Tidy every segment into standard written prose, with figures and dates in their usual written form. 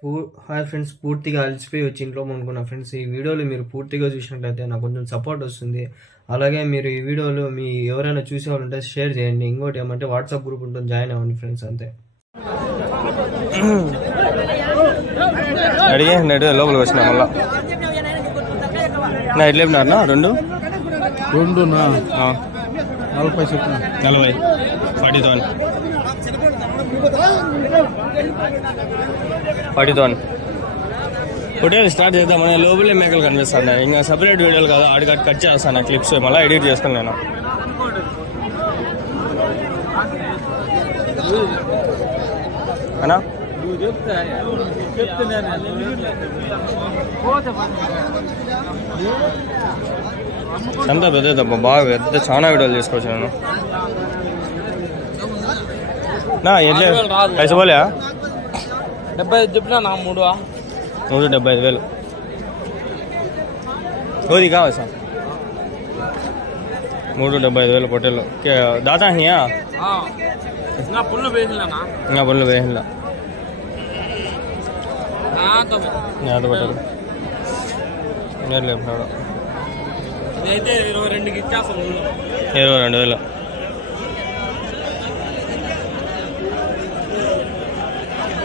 Hi friends, పూర్తిగా అలసిపోయి వచ్చి ఇంట్లో అనుకున్నా ఫ్రెండ్స్. ఈ వీడియోలు మీరు పూర్తిగా చూసినట్లయితే నాకు కొంచెం సపోర్ట్ వస్తుంది. అలాగే మీరు ఈ వీడియోలు మీ ఎవరైనా చూసేవాళ్ళు ఉంటే షేర్ చేయండి. ఇంకోటి ఏమంటే వాట్సాప్ గ్రూప్ ఉంటుంది, జాయిన్ అవ్వండి ఫ్రెండ్స్. అంతే. అడిగే లోపలికి వచ్చినా మళ్ళా నా ఎట్లా చెప్పినారనా? రెండు 40 చెప్పిన 40 40,000 హోటల్ స్టార్ట్ చేద్దామని లోపలే మేకలు కనిపిస్తున్నాయి. ఇంకా సపరేట్ వీడియోలు కాదు, ఆడికాడి కట్ చేస్తాను క్లిప్స్, మళ్ళీ ఎడిట్ చేస్తాను నేను. అన్నా ఎంత పెద్ద బాగా పెద్ద చాలా వీడియోలు చేసుకోవచ్చు నేను. నా ఎట్లే పైస పోలే 75 చెప్పినా నా 375,000 ఓది కావాలి సార్. 375,000 పొట్టేళ్ళు దాతా హియా ఇంకా పుల్లు వేసిలా పొట్టేలు లేపున్నాడు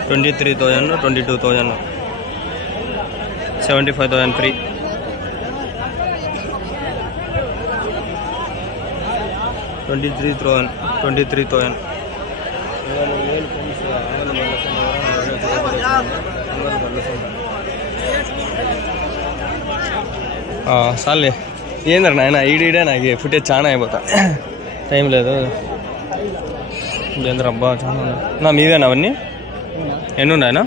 22,000 23,000 22,000 75,000 free 23,000 సార్లే ఏందరు నాయన ఈడే నాకు ఫుటేజ్ చాలా అయిపోతా, టైం లేదు. ఏంద్ర అబ్బా చాలా నా మీవేనా అవన్నీ? ఎన్ని ఉన్నాయనా?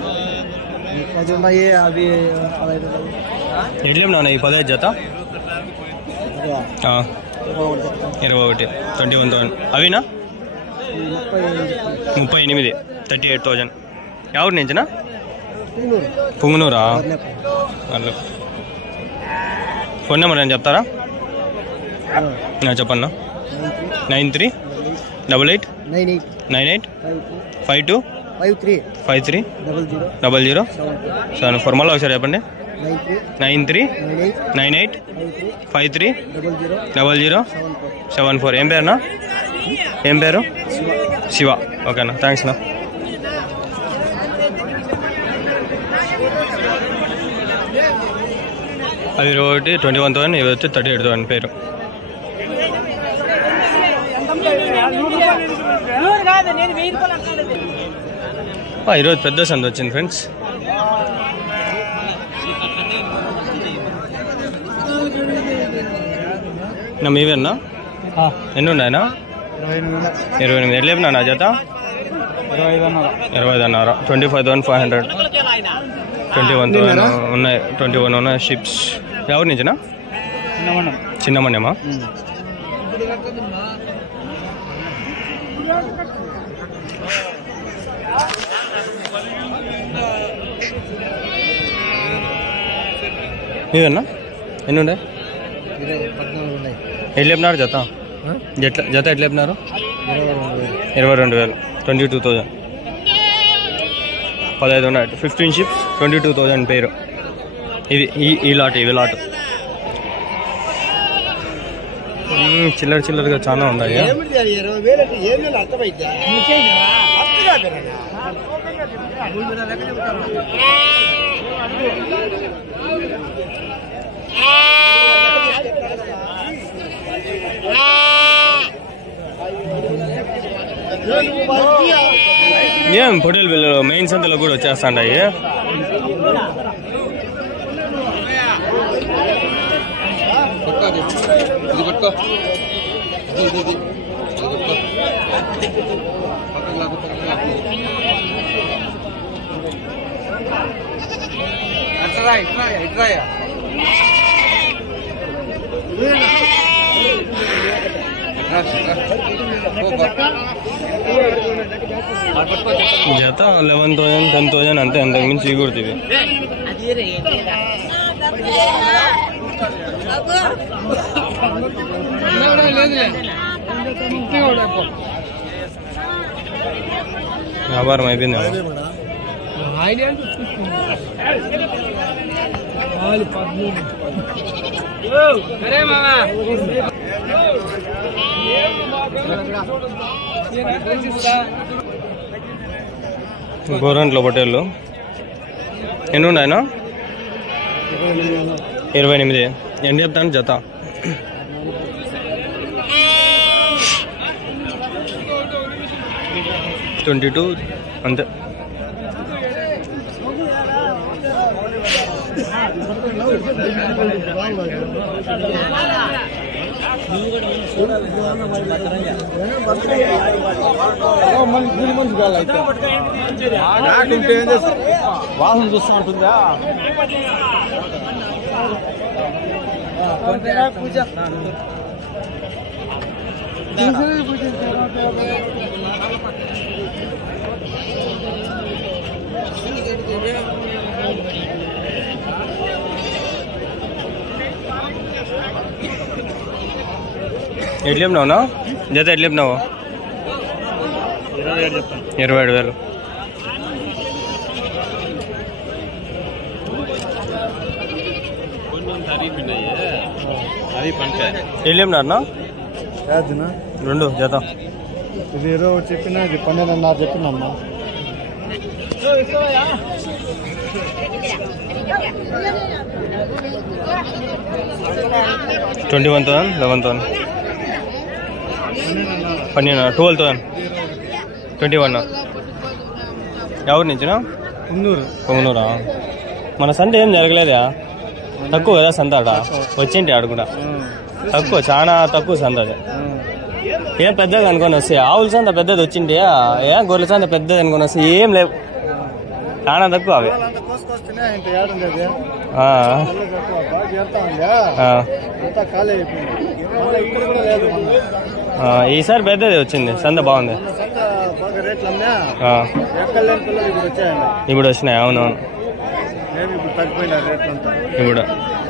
ఎట్లేం నాన్న ఈ 15 జత 21 21,000 అవినా 38 38,000 ఎవరి నుంచినా? పుంగనూరా? అట్లా ఫోన్ నెంబర్ ఏం చెప్తారా? చెప్పన్నా. 939852530074 మళ్ళీ ఒకసారి చెప్పండి. 9398530074. ఏం పేరునా? ఏం పేరు? శివ. ఓకేనా, థ్యాంక్స్ నా. అది ఒకటి 21,000, ఇవి వచ్చి 38,000 పేరు. ఈరోజు పెద్ద సంత వచ్చింది ఫ్రెండ్స్. నా మీవేనా? ఎన్ని ఉన్నాయనా? 28. ఎట్లేపినా నా జత? 25,500 25,500 21,000 ఉన్నాయి. 21 ఉన్నాయి. షిప్స్ ఎవరి నుంచినా? చిన్నమనేమా? మీవన్నా? ఎన్ని ఉన్నాయి? ఎట్లా చెప్పినారు జత? జత ఎట్లా చెప్పినారు? 22,000 22,000 15 ఉన్నాయి. 15 షిప్స్ 22,000 పేరు. ఇది ఈ లాట్, ఇవి లాట్ చిల్లరగా చాలా ఉన్నాయి. ఏం పొట్టేలు బిల్లు మెయిన్ సంతలో కూడా వచ్చేస్తాయి. జత 11,000 10,000 అంతే, అంతకు మించి కూడుతుంది. వ్యాపారం అయిపోయింది. గోరంట్ల పొట్టేళ్ళు ఎన్ని ఉన్నాయన్నా? 28. ఎన్ని చెప్తాను జత? 22 అంతే. వాసన చూస్తూ ఉంటుందా? ఎట్లా చెప్పినావునా జత? ఎట్లా చెప్పినావు? 27,000. ఎట్లా చెప్పినారన్నా? 2 జత. ఇది 20 చెప్పినా, ఇది 12.5 చెప్పినమ్మా. $21,000, $11,000, 12,000, 21. ఎవరి నుంచినా? పొంగనూరా? మన సంత ఏం జరగలేదా? తక్కువ కదా సంత ఆడ? వచ్చింటి ఆడ కూడా తక్కువ, చాలా తక్కువ సంత అది. ఏం పెద్దది అనుకొని వస్తే ఆవుల సంత పెద్దది వచ్చింటి, ఏం గొర్రెల సంత పెద్దది అనుకొని వస్తే ఏం లేవు, చాలా తక్కువ అవి. ఈసారి పెద్దది వచ్చింది, సంత బాగుంది. ఇప్పుడు వచ్చినాయి. అవునవును, ఇప్పుడు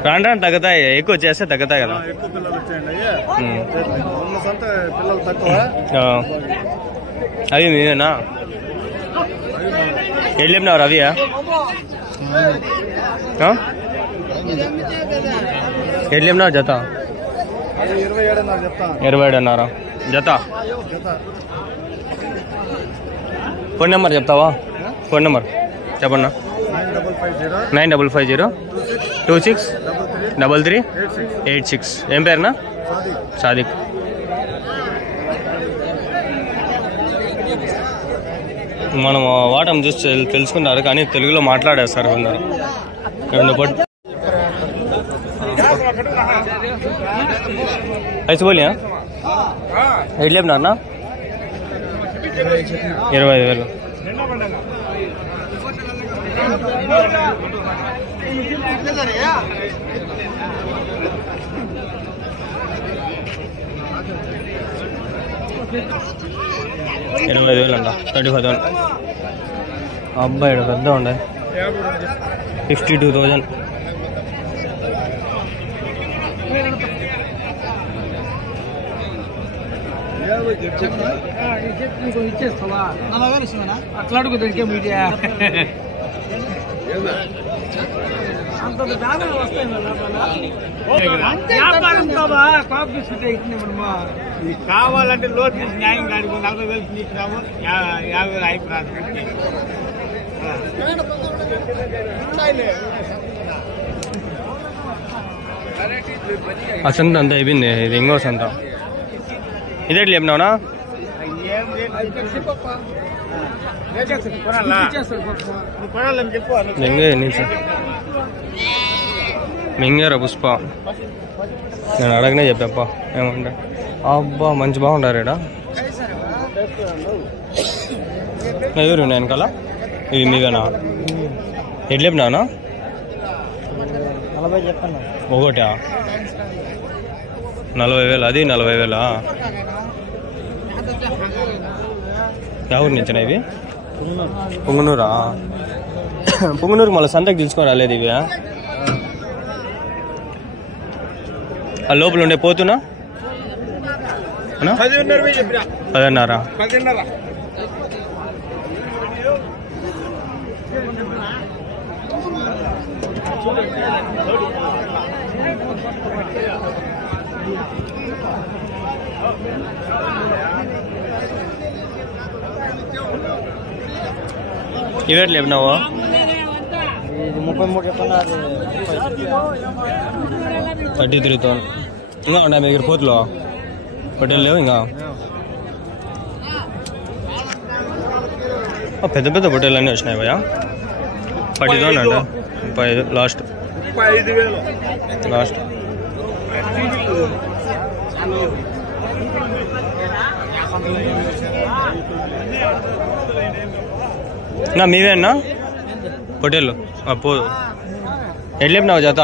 రాను తగ్గుతాయి, ఎక్కువ చేస్తే తగ్గుతాయి కదా. అవి మీవేనా? ఎట్లా చెప్పినావు రవియా? ఎట్లా చెప్పినావు జత? 27,500 జత. ఫోన్ నెంబర్ చెప్తావా? ఫోన్ నెంబర్ చెప్పన్నా. 9502633386. ఏం పేరునా? సాదిక్. మనం వాటం చూసి తెలుసుకున్నారు, కానీ తెలుగులో మాట్లాడేస్తారు కొందరు. 2 పట్టు ऐसे बोलिए एट ना 25,000 25,000 అంట 35,000 అబ్బాయి పెద్ద ఉండే 52,000 అట్లా అడుగు దొరికే మీడియా కావాలంటే లోటు తీసి న్యాయం కాదు 40,000 తీసుకురాము 50,000 అయిపోరాదు. ఆ సంత అంతా అయిపోయింది, ఇది ఇంకో సంత. ఇదేట్లు చెప్పినావునా? మింగారా పుష్ప, నేను అడగనే చెప్పాప్ప ఏమంటా. అబ్బా మంచి బాగుంటారు ఇక్కడ. ఎవరు వెనకాల ఇవి మీవేనా? ఎట్లు చెప్పినావునా? 40 చెప్పాను. ఒకటా 40,000? అది 40,000. ఎవరు నించిన ఇవి? పొంగనూరా? పొంగనూరుకి మళ్ళీ సంతకు తెలుసుకొని రాలేదు ఇవి. ఆ లోపల ఉండే పోతున్నా 10,500. ఇవేట్లు చెప్పినావు 33,000 ఇంకా ఉన్నాయి మీ దగ్గర పోతులు పొట్టేలు లేవు ఇంకా పెద్ద పెద్ద పొట్టేలు అన్నీ వచ్చినాయి భయ్యా 40,000 అంట 35 లాస్ట్ నా మీవేనా పొట్టేళ్ళు పోదు ఎట్లా చెప్పినావు జత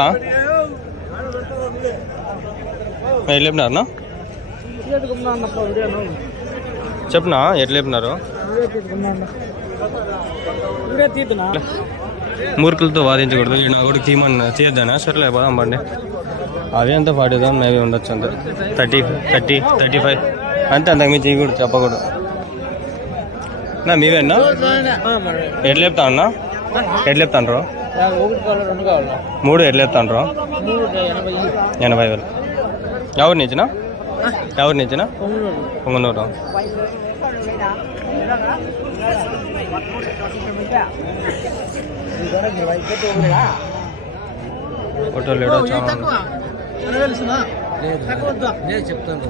ఎట్లా చెప్పినారు చెప్పనా ఎట్లా చెప్పినారు మూర్ఖులతో వాదించకూడదు నా కూడా తీయమని చేయొద్దానా సరేలే పోదాం బండి అవి అంతా 40,000 మేబీ ఉండొచ్చు అంతే 35 అంతే అంతకు మించి కూడా చెప్పకూడదు నా మీవేనా ఎట్లా చెప్తా అన్నా ఎట్లా చెప్తాను 3 ఎట్లా చెప్తాను 80,000 ఎవరిని ఇచ్చినా పొంగనూరు ఫోటోలు ఏడో చాలా చెప్తాను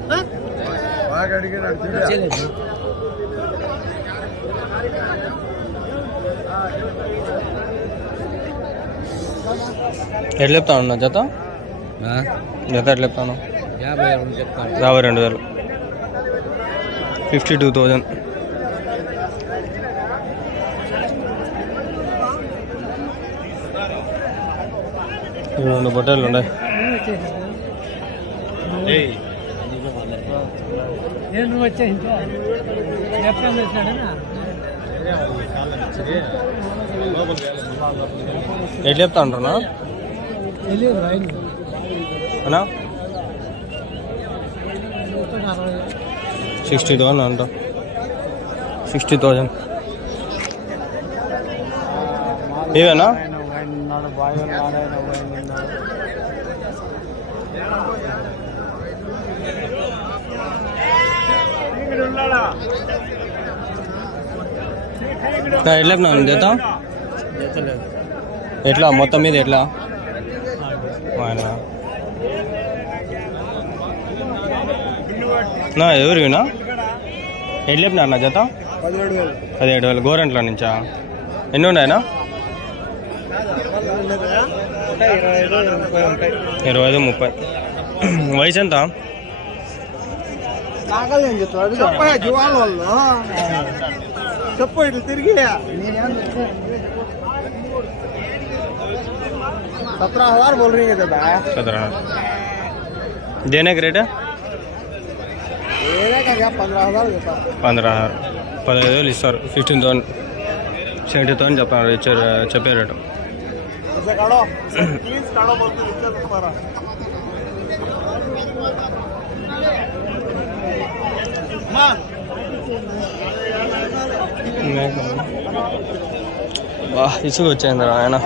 ఎట్లా చెప్తాను అన్న జత ఎట్లా చెప్తాను 52,000 52,000 2 బొట్టలు ఉన్నాయి ఎట్లా చెప్తా అంటారా అన్నా 60,000 అంట 60,000 ఇవేనా ఎట్లా జత ఎట్లా మొత్తం మీద ఎట్లా నా ఎవరివినా ఎట్లా చెప్పినారు నా జత 17,000 గోరంట్ల నుంచా ఎన్ని ఉన్నాయనా 25-30 వయసు ఎంత చెప్పు ఇట్లా తిరిగి 17,000 बोल रही है दादा 17,000 देने का रेट है 15,000 ఇస్తారు 15,000 70,000 చెప్పారు చెప్పే రేటు ఇసుగు వచ్చేంద్ర ఆయన